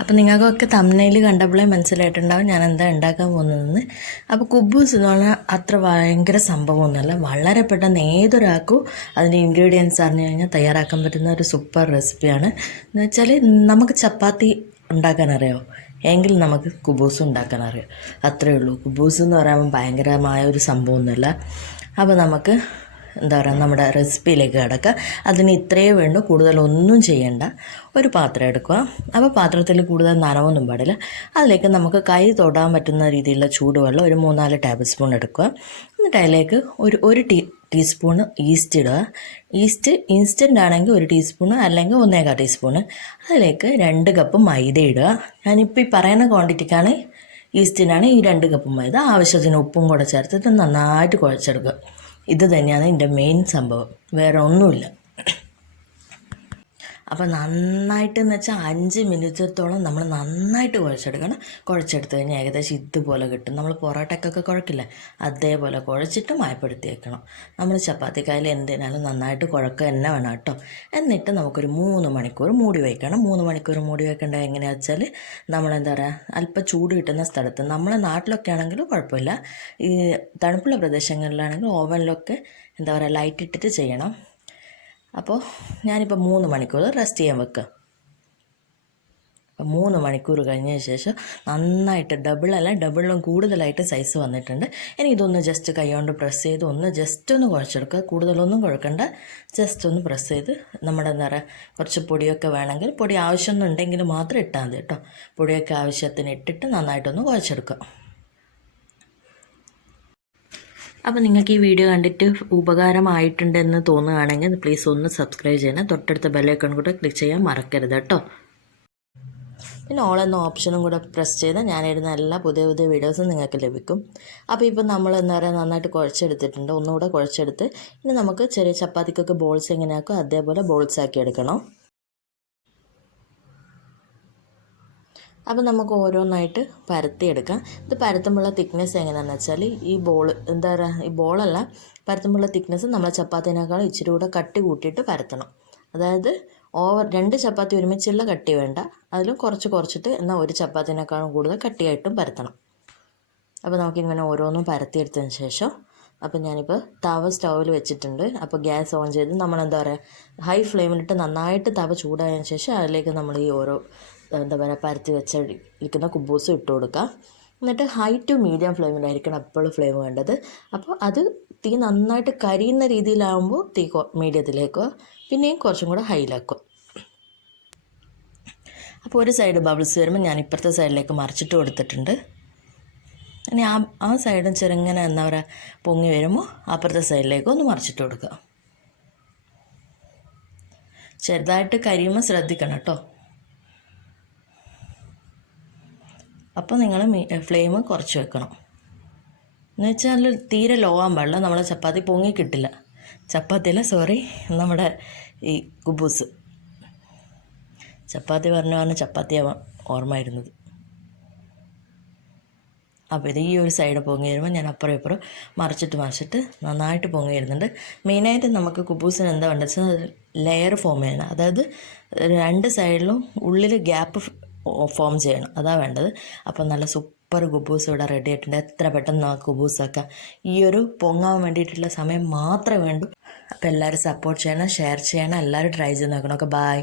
അപ്പോൾ നിങ്ങൾക്കൊക്കെ തംബ്നെയിൽ കണ്ടപ്പോഴേ മനസ്സിലായിട്ടുണ്ടാവും ഞാൻ എന്താ ഉണ്ടാക്കാൻ പോകുന്നതെന്ന്. അപ്പോൾ കുബൂസ് എന്ന് പറഞ്ഞാൽ അത്ര ഭയങ്കര സംഭവമൊന്നുമല്ല, വളരെ പെട്ടെന്ന് ഏതൊരാൾക്കും അതിൻ്റെ ഇൻഗ്രീഡിയൻസ് അറിഞ്ഞു കഴിഞ്ഞാൽ തയ്യാറാക്കാൻ പറ്റുന്ന ഒരു സൂപ്പർ റെസിപ്പിയാണ്. എന്ന് വെച്ചാൽ നമുക്ക് ചപ്പാത്തി ഉണ്ടാക്കാൻ അറിയാമോ എങ്കിൽ നമുക്ക് കുബൂസ് ഉണ്ടാക്കാൻ അറിയാം, അത്രയേ ഉള്ളൂ. കുബൂസ് എന്ന് പറയുമ്പോൾ ഭയങ്കരമായ ഒരു സംഭവമൊന്നുമില്ല. അപ്പോൾ നമുക്ക് എന്താ പറയുക, നമ്മുടെ റെസിപ്പിയിലേക്ക് കിടക്കുക. അതിന് ഇത്രയേ വേണ്ടൂ, കൂടുതലൊന്നും ചെയ്യേണ്ട. ഒരു പാത്രം എടുക്കുക. അപ്പോൾ പാത്രത്തിൽ കൂടുതൽ നനവൊന്നും പാടില്ല. അതിലേക്ക് നമുക്ക് കൈ തൊടാൻ പറ്റുന്ന രീതിയിലുള്ള ചൂടുവെള്ളം ഒരു 3-4 ടേബിൾ സ്പൂൺ എടുക്കുക. എന്നിട്ട് അതിലേക്ക് ഒരു ടീസ്പൂണ് ഈസ്റ്റ് ഇടുക. ഈസ്റ്റ് ഇൻസ്റ്റൻ്റ് ആണെങ്കിൽ 1 ടീസ്പൂണ്, അല്ലെങ്കിൽ 1.25 ടീസ്പൂണ്. അതിലേക്ക് 2 കപ്പ് മൈദ ഇടുക. ഞാനിപ്പോൾ ഈ പറയുന്ന ക്വാണ്ടിറ്റിക്കാണ്, ഈസ്റ്റിനാണ് ഈ 2 കപ്പ് മൈദ. ആവശ്യത്തിന് ഉപ്പും കൂടെ ചേർത്തിട്ട് നന്നായിട്ട് കുഴച്ചെടുക്കുക. ഇത് തന്നെയാണ് ഇതിൻ്റെ മെയിൻ സംഭവം, വേറെ ഒന്നുമില്ല. അപ്പോൾ നന്നായിട്ടെന്ന് വെച്ചാൽ 5 മിനിറ്റത്തോളം നമ്മൾ നന്നായിട്ട് കുഴച്ചെടുക്കണം. കുഴച്ചെടുത്ത് കഴിഞ്ഞാൽ ഏകദേശം ഇതുപോലെ കിട്ടും. നമ്മൾ പൊറോട്ടയ്ക്കൊക്കെ കുഴക്കില്ല, അതേപോലെ കുഴച്ചിട്ട് മയപ്പെടുത്തി വെക്കണം. നമ്മൾ ചപ്പാത്തിക്കായിൽ എന്തിനാലും നന്നായിട്ട് കുഴക്കുക തന്നെ വേണം കേട്ടോ. എന്നിട്ട് നമുക്കൊരു 3 മണിക്കൂർ മൂടി വയ്ക്കണം. 3 മണിക്കൂർ മൂടി വെക്കേണ്ടത് എങ്ങനെയാണെന്ന് വെച്ചാൽ, നമ്മളെന്താ പറയുക, അല്പം ചൂട് കിട്ടുന്ന സ്ഥലത്ത്, നമ്മളെ നാട്ടിലൊക്കെ ആണെങ്കിലും കുഴപ്പമില്ല, ഈ തണുപ്പുള്ള പ്രദേശങ്ങളിലാണെങ്കിൽ ഓവനിലൊക്കെ എന്താ പറയുക ലൈറ്റ് ഇട്ടിട്ട് ചെയ്യണം. അപ്പോൾ ഞാനിപ്പോൾ 3 മണിക്കൂർ റെസ്റ്റ് ചെയ്യാൻ വെക്കുക. അപ്പോൾ 3 മണിക്കൂർ കഴിഞ്ഞ ശേഷം നന്നായിട്ട് ഡബിളിലും കൂടുതലായിട്ട് സൈസ് വന്നിട്ടുണ്ട്. ഇനി ഇതൊന്ന് ജസ്റ്റ് കൈകൊണ്ട് പ്രസ് ചെയ്ത് ജസ്റ്റ് ഒന്ന് കുഴച്ചെടുക്കുക. കൂടുതലൊന്നും കുഴക്കണ്ട, ജസ്റ്റ് ഒന്ന് പ്രസ് ചെയ്ത് നമ്മുടെ എന്താ പറയുക, കുറച്ച് പൊടിയൊക്കെ വേണമെങ്കിൽ പൊടി ആവശ്യമൊന്നുണ്ടെങ്കിൽ മാത്രം ഇട്ടാൽ മതി കേട്ടോ. പൊടിയൊക്കെ ആവശ്യത്തിന് ഇട്ടിട്ട് നന്നായിട്ടൊന്ന് കുഴച്ചെടുക്കുക. അപ്പോൾ നിങ്ങൾക്ക് ഈ വീഡിയോ കണ്ടിട്ട് ഉപകാരമായിട്ടുണ്ടെന്ന് തോന്നുകയാണെങ്കിൽ പ്ലീസ് ഒന്ന് സബ്സ്ക്രൈബ് ചെയ്യണം. തൊട്ടടുത്ത ബെല്ലൈക്കൺ കൂടെ ക്ലിക്ക് ചെയ്യാൻ മറക്കരുത് കേട്ടോ. പിന്നെ ഓൾ എന്ന ഓപ്ഷനും കൂടെ പ്രസ് ചെയ്താൽ ഞാനിടുന്ന എല്ലാ പുതിയ വീഡിയോസും നിങ്ങൾക്ക് ലഭിക്കും. അപ്പോൾ ഇപ്പോൾ നമ്മൾ എന്താ പറയുക നന്നായിട്ട് കുഴച്ചെടുത്തിട്ടുണ്ട്. ഒന്നുകൂടെ കുഴച്ചെടുത്ത് ഇനി നമുക്ക് ചെറിയ ചപ്പാത്തിക്കൊക്കെ ബോൾസ് എങ്ങനെയാക്കും അതേപോലെ ബോൾസ് ആക്കി എടുക്കണം. അപ്പോൾ നമുക്ക് ഓരോന്നായിട്ട് പരത്തിയെടുക്കാം. ഇത് പരത്തുമ്പോഴുള്ള തിക്നെസ് എങ്ങനെയാണെന്ന് വെച്ചാൽ, ഈ ബോൾ എന്താ പറയുക, ഈ ബോളല്ല, പരത്തുമ്പോഴുള്ള തിക്നെസ് നമ്മളെ ചപ്പാത്തിനേക്കാളും ഇച്ചിരി കൂടെ കട്ടി കൂട്ടിയിട്ട് പരത്തണം. അതായത് 2 ചപ്പാത്തി ഒരുമിച്ചുള്ള കട്ടി വേണ്ട, അതിലും കുറച്ചിട്ട് എന്നാൽ ഒരു ചപ്പാത്തിനേക്കാളും കൂടുതൽ കട്ടിയായിട്ടും പരത്തണം. അപ്പോൾ നമുക്കിങ്ങനെ ഓരോന്നും പരത്തിയെടുത്തതിന് ശേഷം, അപ്പോൾ ഞാനിപ്പോൾ തവ സ്റ്റൗവിൽ വെച്ചിട്ടുണ്ട്. അപ്പോൾ ഗ്യാസ് ഓൺ ചെയ്ത് നമ്മളെന്താ പറയുക ഹൈ ഫ്ലെയിമിലിട്ട് നന്നായിട്ട് തവ ചൂടായതിന് ശേഷം അതിലേക്ക് നമ്മൾ ഈ ഓരോ എന്താ പറയുക പരത്തി വെച്ചിരിക്കുന്ന കുബൂസ് ഇട്ട് കൊടുക്കുക. എന്നിട്ട് ഹൈ ടു മീഡിയം ഫ്ലെയിമിലായിരിക്കണം എപ്പോഴും ഫ്ലെയിം വേണ്ടത്. അപ്പോൾ അത് തീ നന്നായിട്ട് കരിയുന്ന രീതിയിലാകുമ്പോൾ തീ മീഡിയത്തിലേക്കോ പിന്നെയും കുറച്ചും കൂടെ ഹൈയിലാക്കും. അപ്പോൾ ഒരു സൈഡ് ബബിൾസ് വരുമ്പോൾ ഞാൻ ഇപ്പുറത്തെ സൈഡിലേക്ക് മറിച്ചിട്ട് കൊടുത്തിട്ടുണ്ട്. ഇനി ആ സൈഡും ചെറുങ്ങനെ എന്താ പറയുക പൊങ്ങി വരുമ്പോൾ അപ്പുറത്തെ സൈഡിലേക്ക് ഒന്ന് മറിച്ചിട്ട് കൊടുക്കുക. ചെറുതായിട്ട് കരിയുമ്പോൾ ശ്രദ്ധിക്കണം കേട്ടോ. അപ്പോൾ നിങ്ങൾ ഫ്ലെയിം കുറച്ച് വെക്കണം. എന്ന് വെച്ചാൽ തീരെ ലോ ആകാൻ പാടില്ല, നമ്മളെ ചപ്പാത്തി പൊങ്ങി കിട്ടില്ല. ചപ്പാത്തിയല്ല, സോറി, നമ്മുടെ ഈ കുബൂസ്. ചപ്പാത്തി പറഞ്ഞ ചപ്പാത്തിയാണ് ഓർമ്മ വരുന്നത്. അപ്പോൾ ഇത് ഈ ഒരു സൈഡ് പൊങ്ങി വരുമ്പോൾ ഞാൻ അപ്പുറം ഇപ്പുറം മറിച്ചിട്ട് നന്നായിട്ട് പൊങ്ങി വരുന്നുണ്ട്. മെയിനായിട്ട് നമുക്ക് കുബൂസിന് എന്താ വേണ്ടത് വെച്ചാൽ ലെയർ ഫോം ചെയ്യണം. അതായത് 2 സൈഡിലും ഉള്ളിൽ ഗ്യാപ്പ് ഫോം ചെയ്യണം, അതാണ് വേണ്ടത്. അപ്പോൾ നല്ല സൂപ്പർ കുബൂസ് ഇവിടെ റെഡി ആയിട്ടുണ്ട്. എത്ര പെട്ടെന്ന് ആ കുബൂസൊക്കെ ഈ ഒരു പൊങ്ങാൻ വേണ്ടിയിട്ടുള്ള സമയം മാത്രമേ വേണ്ടൂ. അപ്പോൾ എല്ലാവരും സപ്പോർട്ട് ചെയ്യണം, ഷെയർ ചെയ്യണം, എല്ലാവരും ട്രൈ ചെയ്ത് നോക്കണം. Okay, by.